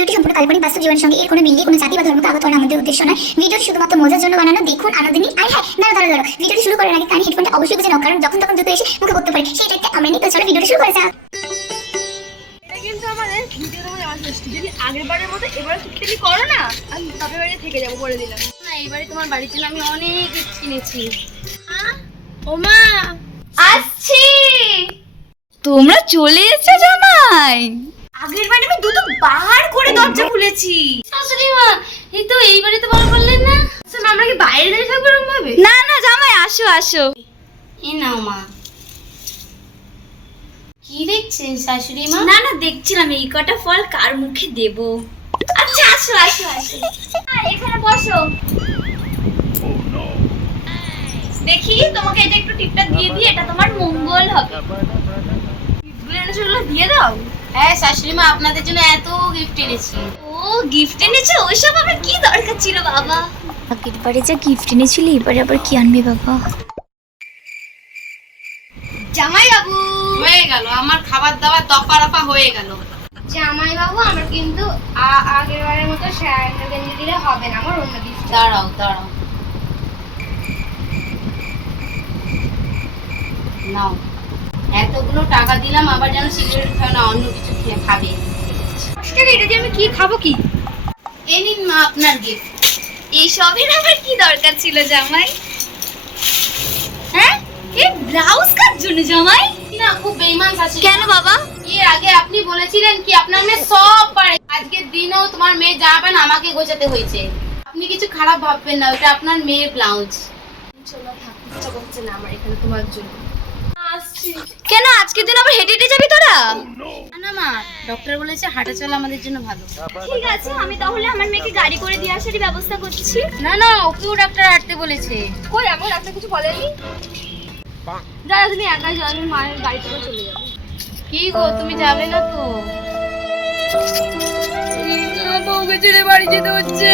ভিডিওটি সম্পূর্ণ কাল্পনিক বাস্তব জীবনের সঙ্গে এর কোনো মিলিয়ে কোনো জাতি বা ধর্মকে আঘাত করা আমাদের উদ্দেশ্য নয়। ভিডিওটি শুধুমাত্র মজার জন্য বানানো। দেখুন আনন্দ নিন। আয় হ্যাঁ, দাঁড়াও। ভিডিওটি শুরু করার আগে কানে হেডফোনটা অবশ্যই গুজে নাও, কারণ যখন তখন জুতো এসে মুখে করতে পারে, সেই টাইপটা আমরা নিতে। চলো ভিডিওটি শুরু করা যাক। এটা কিন্তু আমাদের ভিডিও তোমার আমার টেস্ট। যদি আগের বারের মতো এবারে তুমি করো না, আমি বাপের বাড়ি থেকে যাবো বলে দিলাম। না, এবারে তোমার বাড়ির জন্য আমি অনেক গিফট কিনেছি। ওমা আসছি। তোমরা চলে এসেছো জামাই? আগের বারে আমি দুটো বার করে দরজা খুলেছি। শাশুড়ি মা, এই তো এইবারে তো বড় করলেন না। আচ্ছা আমরা কি বাইরে দাঁড়িয়ে থাকবো এরকম ভাবে? না না জামাই, আসো আসো। এই নাও মা। কি দেখছেন শাশুড়ি মা? না না, দেখছিলাম এই কটা ফল কার মুখে দেব। আচ্ছা আসো আসো আসো। এখানে বসো। দেখি তোমাকে এটা একটু টিপটা দিয়ে দিই, এটা তোমার মঙ্গল হবে। গিফটগুলো এনেছো, ওগুলো দিয়ে দাও। হ্যাঁ শাশুড়ি মা, আপনাদের জন্য এত গিফট এনেছি। ও গিফট এনেছো? ওইসব আমার কি দরকার ছিল বাবা। আগের বারে যা গিফট এনেছিলি, এবারে আবার কি আনবি বাবা? জামাই বাবু, হয়ে গেল আমার খাবার দাবার, দফা রফা হয়ে গেল। জামাই বাবু আমার কিন্তু আগের বারের মতো স্যান্ডেল গেঞ্জি দিলে হবে না, আমার অন্য কিছু। দাঁড়াও দাঁড়াও, নাও। এতগুলো টাকা দিলাম, আবার যেন সিগারেট খাও না, অন্য কিছু খাবে। এটা দিয়ে আমি কি খাবো? কি এই নিন মা আপনার গিফট। এইসবের আমার কি দরকার ছিল জামাই? হ্যাঁ, এই ব্লাউজ কার জন্য জামাই? না খুব বেইমান শাশুড়ি। কেন বাবা? এর আগে আপনি বলেছিলেন কি আপনার মেয়ে সব পারে, আজকের দিনেও তোমার মেয়ে যা পান আমাকে গোছাতে হয়েছে। আপনি কিছু খারাপ ভাববেন না, ওটা আপনার মেয়ের ব্লাউজ। চলো থাকতে ইচ্ছা করছে না আমার এখানে তোমার জন্য। আসছি। কেন আজকের দিন আবার হেঁটে হেঁটে যাবি তোরা? না মা, ডক্টর বলেছে হাঁটা চলা আমাদের জন্য ভালো। ঠিক আছে, আমি তাহলে আমার মেয়েকে গাড়ি করে দিয়ে আসারই ব্যবস্থা করছি। না না, ওকেও ডাক্তার হাঁটতে বলেছে। কই আমার আপনার কিছু বলেনি? দাদা তুমি একাই যাও, আমি মায়ের গাড়িতে করে চলে যাবো। কি গো, তুমি যাবে না তো? বউকে ছেড়ে বাড়ি যেতে হচ্ছে।